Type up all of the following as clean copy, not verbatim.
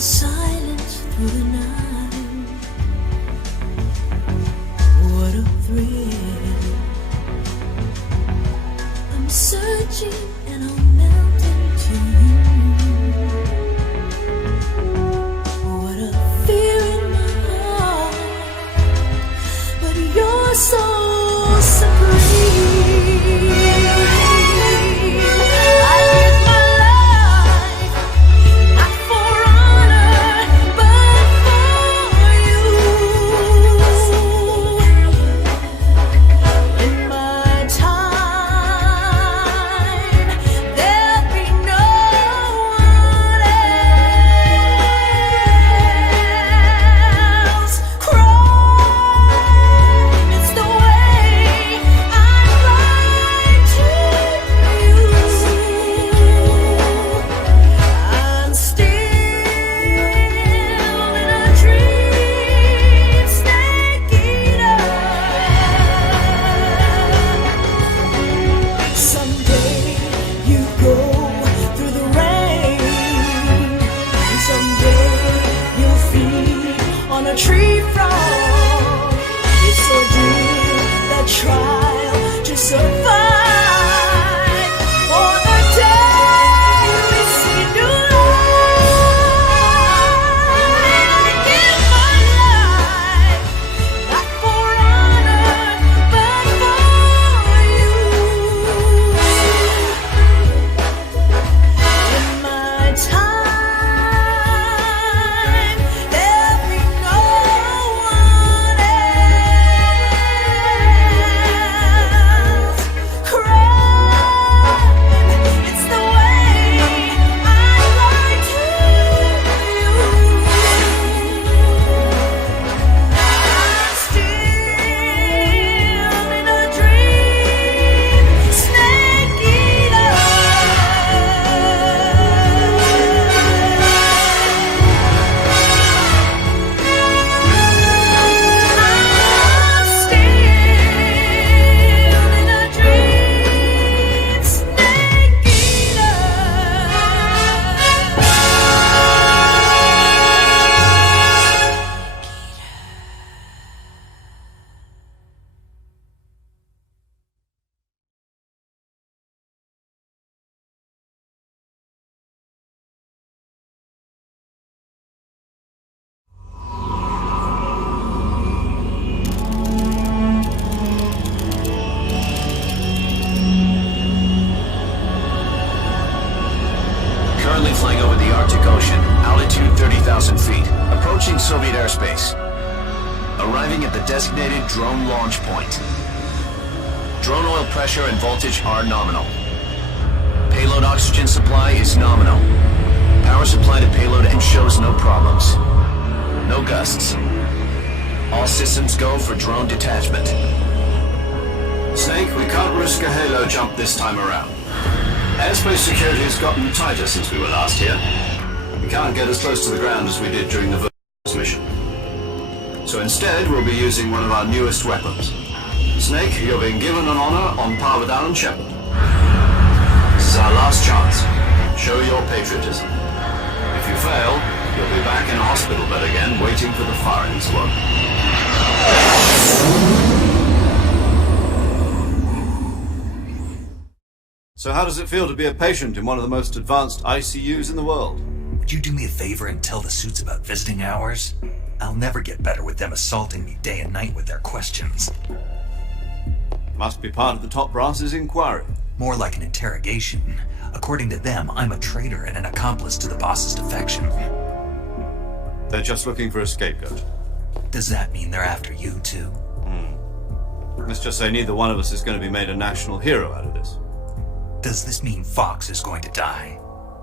silence through the night. What a thrill. I'm searching and I'm melting to you. What a fear in my heart, but you're so supreme. Tree frog, it's ordeal, that trial to survive. For the day we see new light, I give my life, not for honor, but for you. In my time. Flying over the Arctic Ocean, altitude 30,000 feet, approaching Soviet airspace. Arriving at the designated drone launch point. Drone oil pressure and voltage are nominal. Payload oxygen supply is nominal. Power supply to payload and shows no problems. No gusts. All systems go for drone detachment. Snake, we can't risk a halo jump this time around. Airspace security has gotten tighter since we were last here. We can't get as close to the ground as we did during the Virtus mission. So instead, we'll be using one of our newest weapons. Snake, you're being given an honor on par with Alan Shepard. This is our last chance. Show your patriotism. If you fail, you'll be back in a hospital bed again, waiting for the firing squad. So how does it feel to be a patient in one of the most advanced ICUs in the world? Would you do me a favor and tell the suits about visiting hours? I'll never get better with them assaulting me day and night with their questions. Must be part of the top brass's inquiry. More like an interrogation. According to them, I'm a traitor and an accomplice to the boss's defection. They're just looking for a scapegoat. Does that mean they're after you too? Let's just say neither one of us is going to be made a national hero out of this. Does this mean Fox is going to die?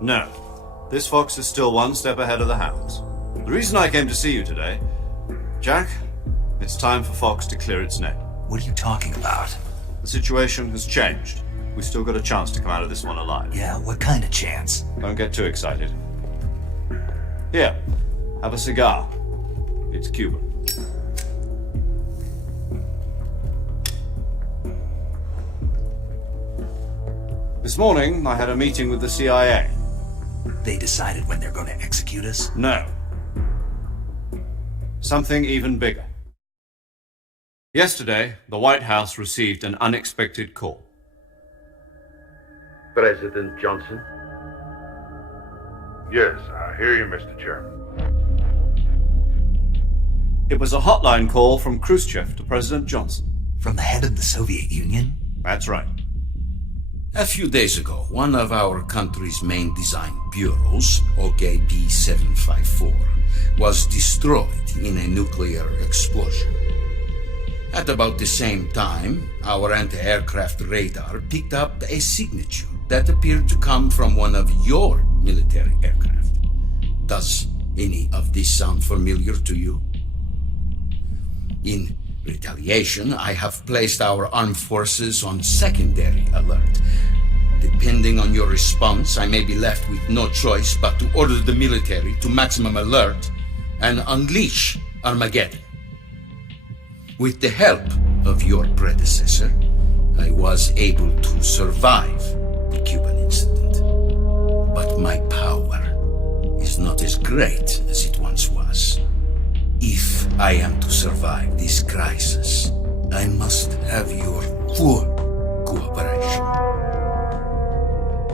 No. This Fox is still one step ahead of the Hounds. The reason I came to see you today, Jack, it's time for Fox to clear its name. What are you talking about? The situation has changed. We've still got a chance to come out of this one alive. Yeah, what kind of chance? Don't get too excited. Here, have a cigar. It's Cuban. This morning, I had a meeting with the CIA. They decided when they're going to execute us? No. Something even bigger. Yesterday, the White House received an unexpected call. President Johnson? Yes, I hear you, Mr. Chairman. It was a hotline call from Khrushchev to President Johnson. From the head of the Soviet Union? That's right. A few days ago, one of our country's main design bureaus, OKB 754, was destroyed in a nuclear explosion. At about the same time, our anti-aircraft radar picked up a signature that appeared to come from one of your military aircraft. Does any of this sound familiar to you? In retaliation, I have placed our armed forces on secondary alert. Depending on your response, I may be left with no choice but to order the military to maximum alert and unleash Armageddon. With the help of your predecessor, I was able to survive the Cuban incident. But my power is not as great as it once was. If I am to survive this crisis, I must have your full cooperation.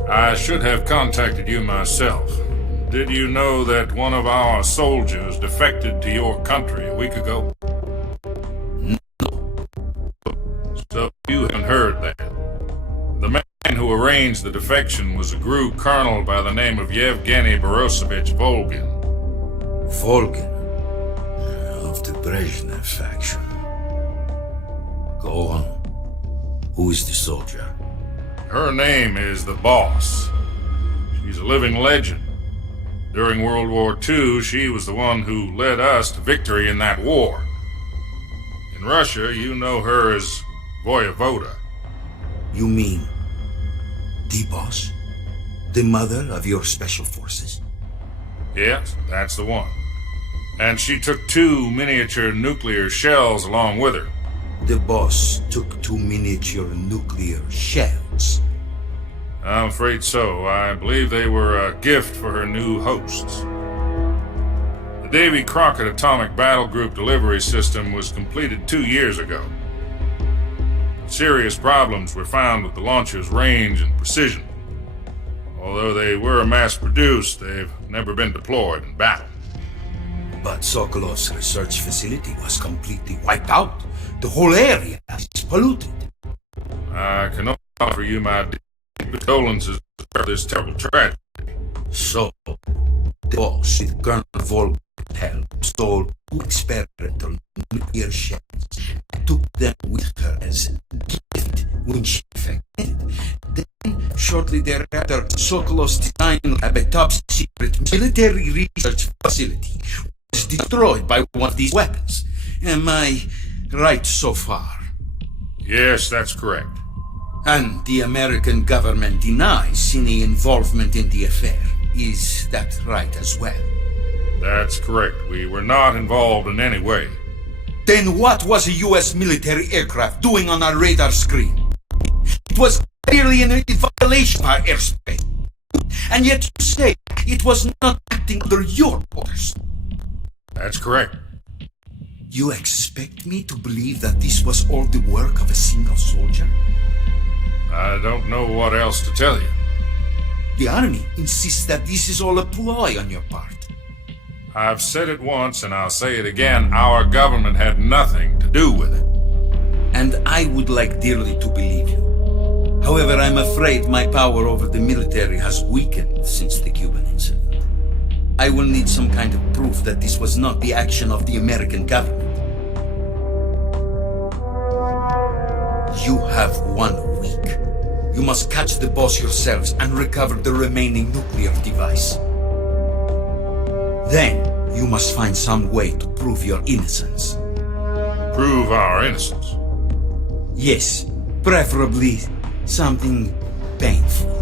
I should have contacted you myself. Did you know that one of our soldiers defected to your country a week ago? No. So you haven't heard that. The man who arranged the defection was a GRU colonel by the name of Yevgeny Borisovich Volgin. Volgin? Of the Brezhnev faction. Go on. Who is the soldier? Her name is the Boss. She's a living legend. During World War II, she was the one who led us to victory in that war. In Russia, you know her as Voyevoda. You mean the Boss? The mother of your special forces? Yes, that's the one. And she took 2 miniature nuclear shells along with her. The Boss took 2 miniature nuclear shells. I'm afraid so. I believe they were a gift for her new hosts. The Davy Crockett Atomic Battle Group delivery system was completed 2 years ago. Serious problems were found with the launcher's range and precision. Although they were mass-produced, they've never been deployed in battle. But Sokolov's research facility was completely wiped out. The whole area is polluted. I can only offer you my deep condolences for this terrible tragedy. So, the Boss with Colonel Volgin help stole 2 experimental nuclear shells and took them with her as a gift when she defected. Then, shortly thereafter, Sokolov's design lab, a top-secret military research facility, was destroyed by one of these weapons. Am I right so far? Yes, that's correct. And the American government denies any involvement in the affair. Is that right as well? That's correct. We were not involved in any way. Then what was a U.S. military aircraft doing on our radar screen? It was clearly in violation of our airspace. And yet you say it was not acting under your orders. That's correct. You expect me to believe that this was all the work of a single soldier? I don't know what else to tell you. The army insists that this is all a ploy on your part. I've said it once and I'll say it again. Our government had nothing to do with it. And I would like dearly to believe you. However, I'm afraid my power over the military has weakened since the Cuban incident. I will need some kind of proof that this was not the action of the American government. You have 1 week. You must catch the Boss yourselves and recover the remaining nuclear device. Then, you must find some way to prove your innocence. Prove our innocence. Yes, preferably something painful.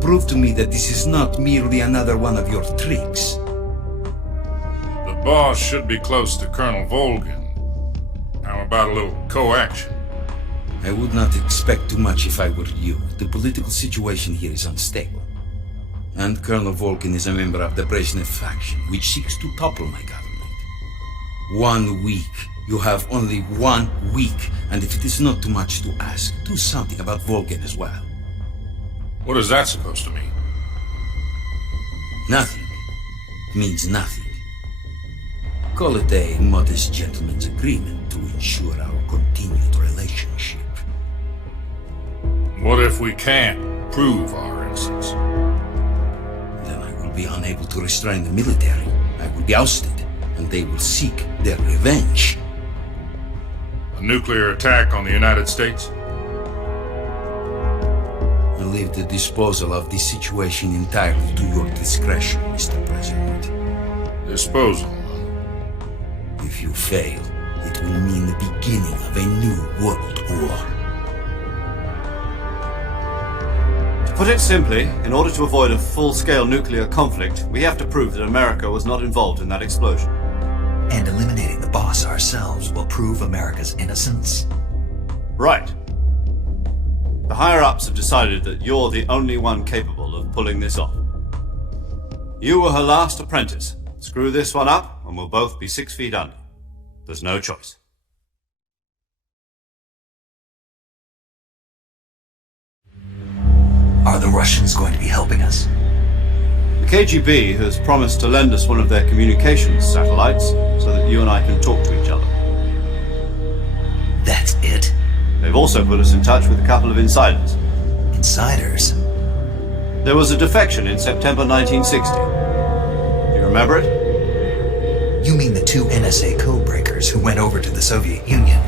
Prove to me that this is not merely another one of your tricks. The Boss should be close to Colonel Volgin. How about a little co-action? I would not expect too much if I were you. The political situation here is unstable. And Colonel Volkin is a member of the Brezhnev faction, which seeks to topple my government. 1 week. You have only 1 week, and if it is not too much to ask, do something about Volkin as well. What is that supposed to mean? Nothing means nothing. Call it a modest gentleman's agreement to ensure our continued relationship. What if we can't prove our innocence? Then I will be unable to restrain the military. I will be ousted, and they will seek their revenge. A nuclear attack on the United States? I leave the disposal of this situation entirely to your discretion, Mr. President. Disposal. If you fail, it will mean the beginning of a new world war. To put it simply, in order to avoid a full-scale nuclear conflict, we have to prove that America was not involved in that explosion. And eliminating the boss ourselves will prove America's innocence? Right. The higher-ups have decided that you're the only one capable of pulling this off. You were her last apprentice. Screw this one up, and we'll both be 6 feet under. There's no choice. Are the Russians going to be helping us? The KGB has promised to lend us one of their communications satellites so that you and I can talk to each other. That's it? They've also put us in touch with a couple of insiders. Insiders? There was a defection in September 1960. Do you remember it? You mean the 2 NSA codebreakers who went over to the Soviet Union?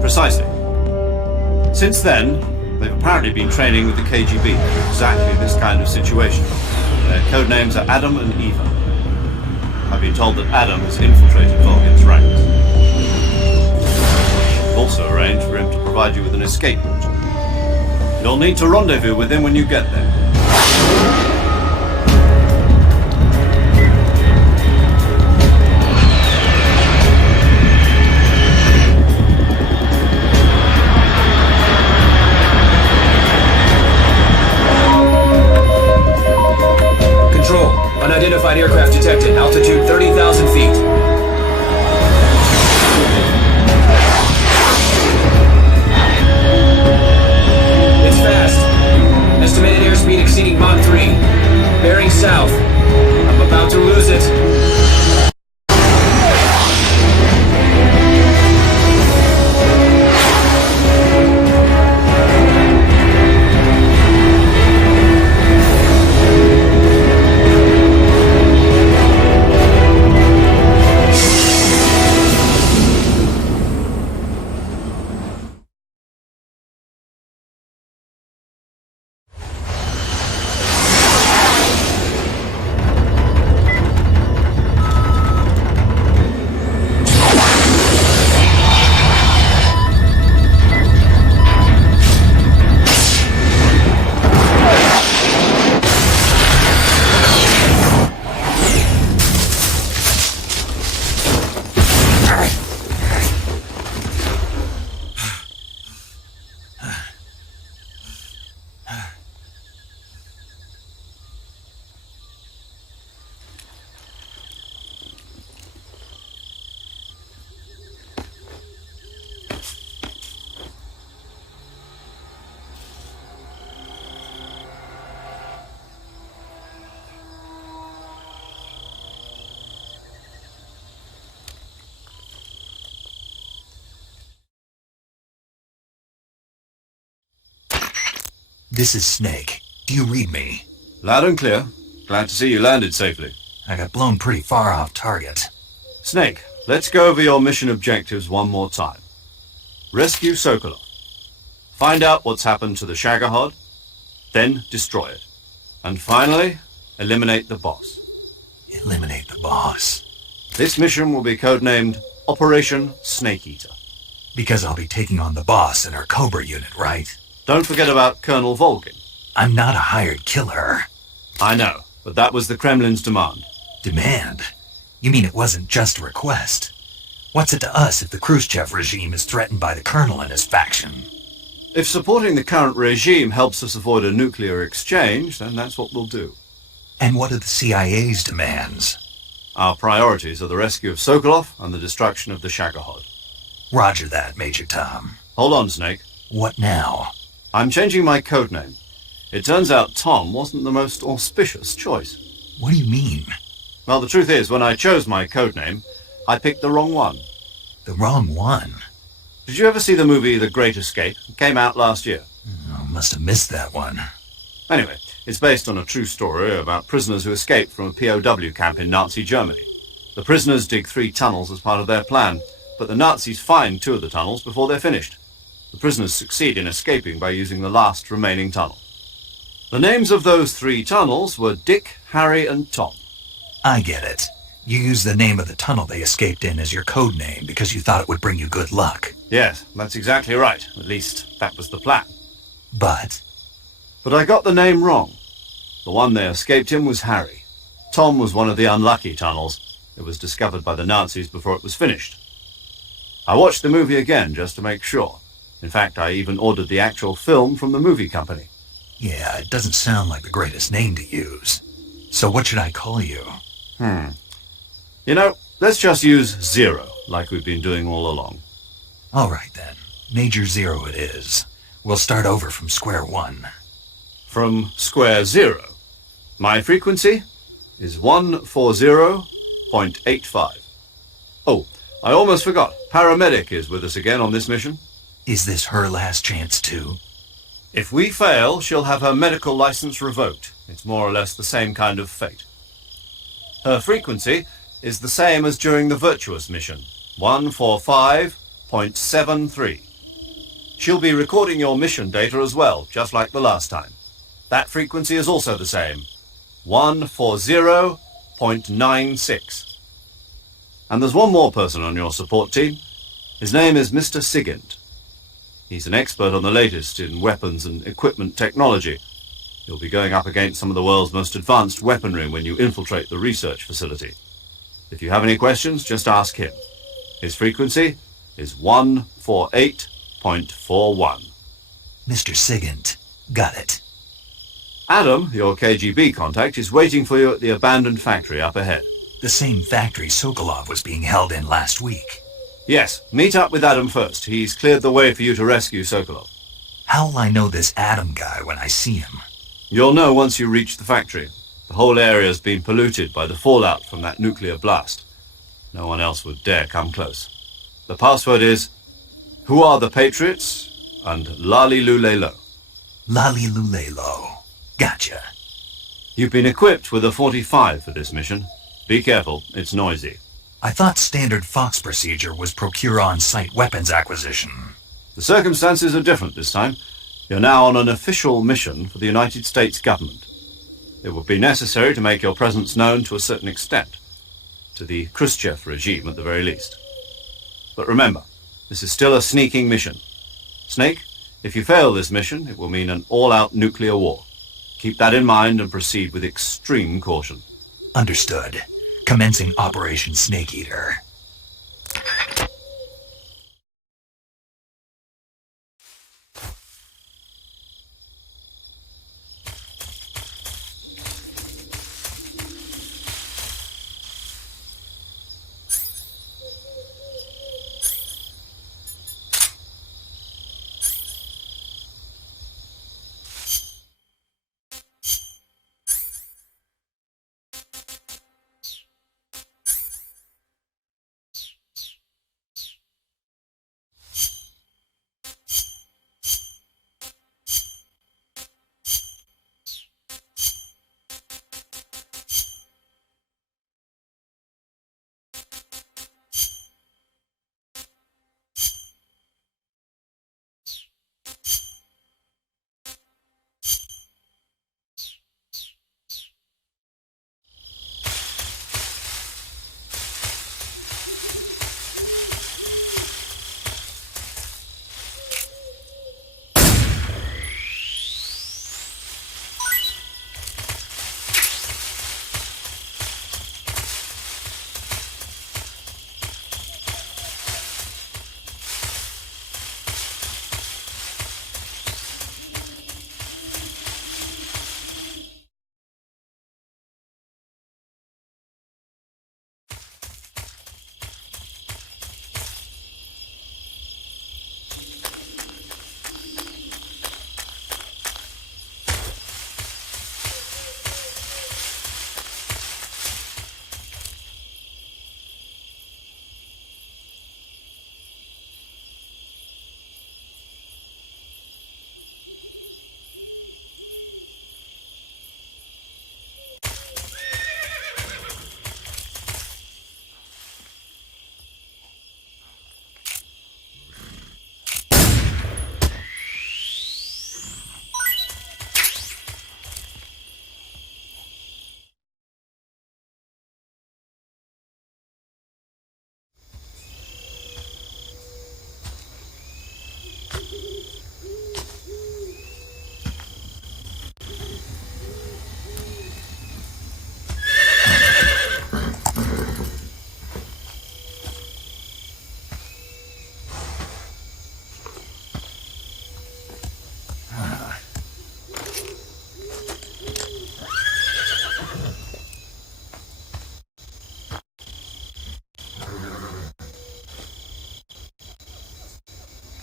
Precisely. Since then, they've apparently been training with the KGB for exactly this kind of situation. Their code names are Adam and Eva. I've been told that Adam has infiltrated Volkin's ranks. We've also arranged for him to provide you with an escape route. You'll need to rendezvous with him when you get there. Control. Unidentified aircraft detected. Altitude 30,000 feet. It's fast. Estimated airspeed exceeding Mach 3. Bearing south. I'm about to lose it. This is Snake. Do you read me? Loud and clear. Glad to see you landed safely. I got blown pretty far off target. Snake, let's go over your mission objectives one more time. Rescue Sokolov. Find out what's happened to the Shagohod, then destroy it. And finally, eliminate the boss. Eliminate the boss. This mission will be codenamed Operation Snake Eater. Because I'll be taking on the boss in our Cobra unit, right? Don't forget about Colonel Volkin. I'm not a hired killer. I know, but that was the Kremlin's demand. Demand? You mean it wasn't just a request? What's it to us if the Khrushchev regime is threatened by the colonel and his faction? If supporting the current regime helps us avoid a nuclear exchange, then that's what we'll do. And what are the CIA's demands? Our priorities are the rescue of Sokolov and the destruction of the Shagohod. Roger that, Major Tom. Hold on, Snake. What now? I'm changing my codename. It turns out Tom wasn't the most auspicious choice. What do you mean? Well, the truth is, when I chose my codename, I picked the wrong one. The wrong one? Did you ever see the movie The Great Escape? It came out last year. Oh, must have missed that one. Anyway, it's based on a true story about prisoners who escaped from a POW camp in Nazi Germany. The prisoners dig 3 tunnels as part of their plan, but the Nazis find 2 of the tunnels before they're finished. The prisoners succeed in escaping by using the last remaining tunnel. The names of those 3 tunnels were Dick, Harry, and Tom. I get it. You used the name of the tunnel they escaped in as your code name because you thought it would bring you good luck. Yes, that's exactly right. At least, that was the plan. But I got the name wrong. The one they escaped in was Harry. Tom was one of the unlucky tunnels. It was discovered by the Nazis before it was finished. I watched the movie again just to make sure. In fact, I even ordered the actual film from the movie company. yeah, it doesn't sound like the greatest name to use. So what should I call you? You know, let's just use Zero, like we've been doing all along. All right then. Major Zero it is. We'll start over from square one. From square zero. My frequency is 140.85. Oh, I almost forgot. Paramedic is with us again on this mission. Is this her last chance too? If we fail, she'll have her medical license revoked. It's more or less the same kind of fate. Her frequency is the same as during the Virtuous mission, 145.73. She'll be recording your mission data as well, just like the last time. That frequency is also the same, 140.96. And there's one more person on your support team. His name is Mr. Sigint. He's an expert on the latest in weapons and equipment technology. You'll be going up against some of the world's most advanced weaponry when you infiltrate the research facility. If you have any questions, just ask him. His frequency is 148.41. Mr. Sigint. Got it. Adam, your KGB contact, is waiting for you at the abandoned factory up ahead. The same factory Sokolov was being held in last week. Yes, meet up with Adam first. He's cleared the way for you to rescue Sokolov. How'll I know this Adam guy when I see him? You'll know once you reach the factory. The whole area's been polluted by the fallout from that nuclear blast. No one else would dare come close. The password is, Who are the Patriots? And Lali Lulelo. Lali Lulelo. Gotcha. You've been equipped with a 45 for this mission. Be careful, it's noisy. I thought standard Fox procedure was procure on-site weapons acquisition. The circumstances are different this time. You're now on an official mission for the United States government. It would be necessary to make your presence known to a certain extent. To the Khrushchev regime, at the very least. But remember, this is still a sneaking mission. Snake, if you fail this mission, it will mean an all-out nuclear war. Keep that in mind and proceed with extreme caution. Understood. Commencing Operation Snake Eater.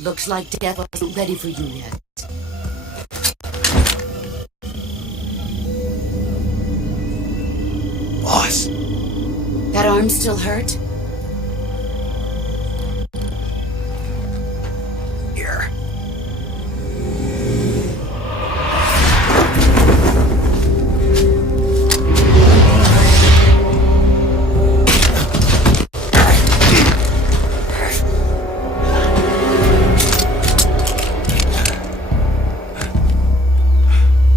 Looks like death wasn't ready for you yet. Boss, That arm still hurt? here.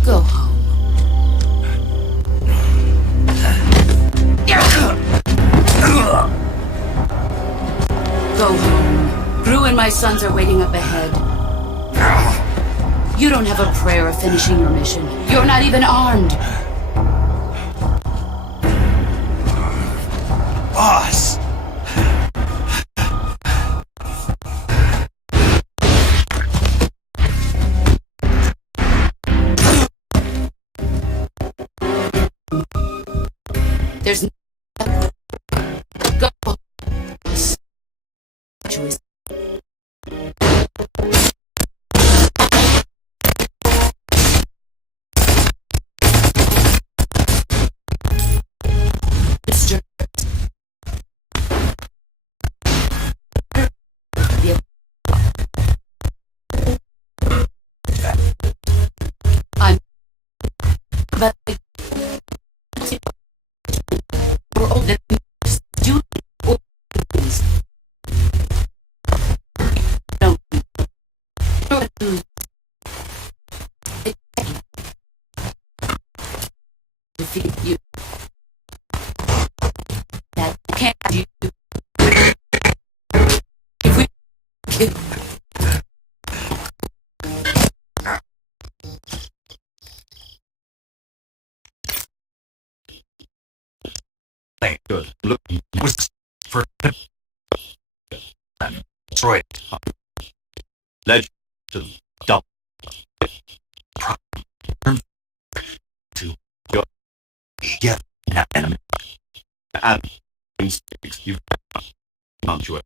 Go home. Go home. Gru and my sons are waiting up ahead. You don't have a prayer of finishing your mission. You're not even armed. Boss! There's no... Go. Choice. It's just... I'm... But... We're all the... Do... No. Defeat you. That can't you. If we... Good. Look, Was for Detroit. legend to double To your yeah, now enemy. and you can't you?